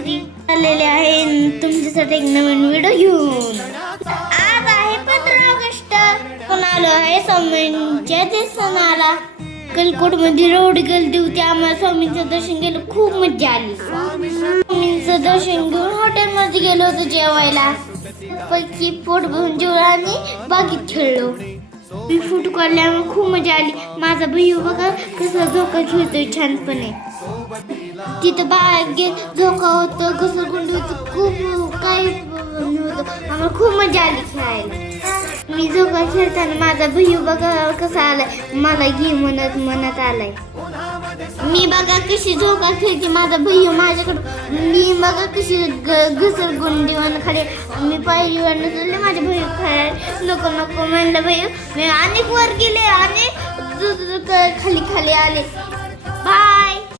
श्री आलेले आहे तुमच्यासाठी एक नवीन व्हिडिओ घेऊन. आज आहे 15 ऑगस्ट. पण आलो आहे स्वामींच्या सणाला. कलकोट मध्ये रोड गेली होती. आम्हाला स्वामींचं दर्शन घेतलं, खूप मजा आली. स्वामींचं दर्शन घेऊन हॉटेलमध्ये गेलो होतो जेवायला. पैकी पोट भरून जेवलं आणि बागेत खेळलो. मी फोटो काढल्यामुळे खूप मजा आली. माझा भैया बघा कसा झोका खेळतोय छानपणे. तिथं बागेत झोका होतं, घसरगुंडी होतं, खूप काही होतं. आम्हाला खूप मजा आली खेळायला. मी झोका खेळताना माझा भैया बघा कसा आलाय, मला घे म्हणत आलाय. मी बघा कशी झोका खेळते, माझा भैया माझ्याकडं. मी बघा कशी घसरगुंडी खाली. मी पायरीवर नसले, माझ्या भैया खेळायला नको म्हणलं. भैया मी अनेक वर गेले आणि खाली आले. बाय.